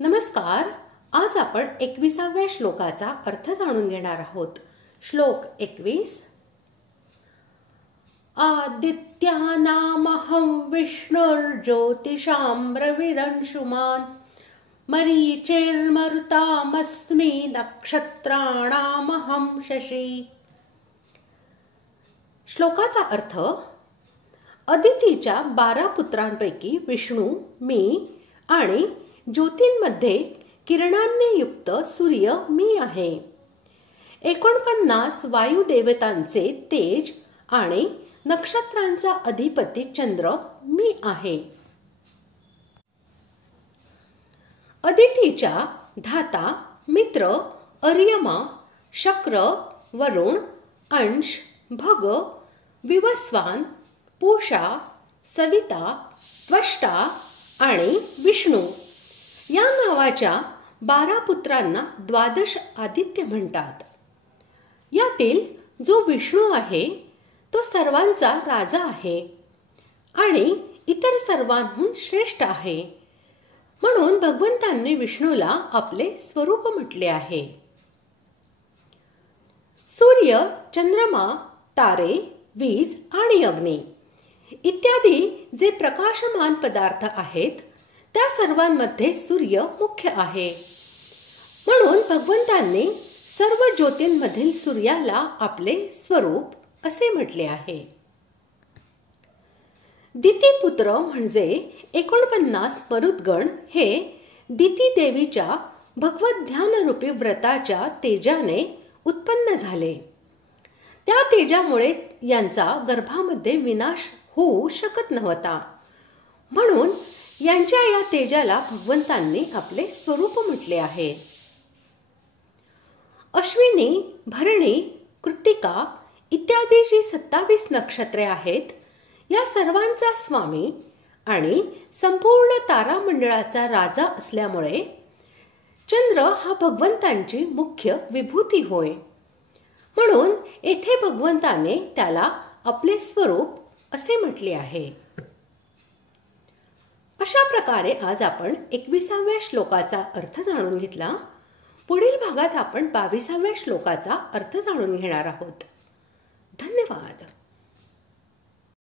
नमस्कार. आज आपण 21व्या श्लोकाचा अर्थ जाणून घेणार आहोत. श्लोक 21. आदित्यानामहं विष्णुर्ज्योतिषां रविरंशुमान् मरीचिर्मरुतामस्मि नक्षत्राणामहं शशी. श्लोकाचा अर्थ: अदितीच्या 12 पुत्रांपैकी विष्णू, मी आणि ज्योतींमध्ये किरणांनी युक्त सूर्य मी आहे. 49 वायुदेवतांचे तेज आणि नक्षत्रांचा अधिपती चंद्र मी आहे. अदितीच्या धाता, मित्र, अर्यमा, शक्र, वरुण, अंश, भग, विवस्वान, पूषा, सविता, त्वष्टा आणि विष्णू या नावाच्या 12 पुत्रांना 12 आदित्य म्हणतात. यातील जो विष्णू आहे तो सर्वांचा राजा आहे आणि इतर सर्वांहून श्रेष्ठ आहे. म्हणून भगवंतांनी विष्णूला आपले स्वरूप म्हटले आहे. सूर्य, चंद्रमा, तारे, वीज आणि अग्नी इत्यादी जे प्रकाशमान पदार्थ आहेत त्या सर्वांमध्ये सूर्य मुख्य आहे. म्हणून भगवंतांनी सर्व ज्योतींमधील सूर्याला आपले स्वरूप असे म्हटले आहे. दितिपुत्र म्हणजे 49 मरुद्गण हे दिती देवीच्या भगवत ध्यानरूपी व्रताच्या तेजाने उत्पन्न झाले. त्या तेजामुळे यांचा गर्भामध्ये विनाश होऊ शकत नव्हता. म्हणून यांच्या या तेजाला भगवंतांनी आपले स्वरूप म्हटले आहे. अश्विनी, भरणी, कृत्तिका इत्यादी जी 27 नक्षत्रे आहेत या सर्वांचा स्वामी आणि संपूर्ण तारामंडळाचा राजा असल्यामुळे चंद्र हा भगवंतांची मुख्य विभूती होय. म्हणून येथे भगवंताने त्याला आपले स्वरूप असे म्हटले आहे. अशा प्रकारे आज आपण 21व्या श्लोकाचा अर्थ जाणून घेतला. पुढील भागात आपण 22व्या श्लोकाचा अर्थ जाणून घेणार आहोत. धन्यवाद.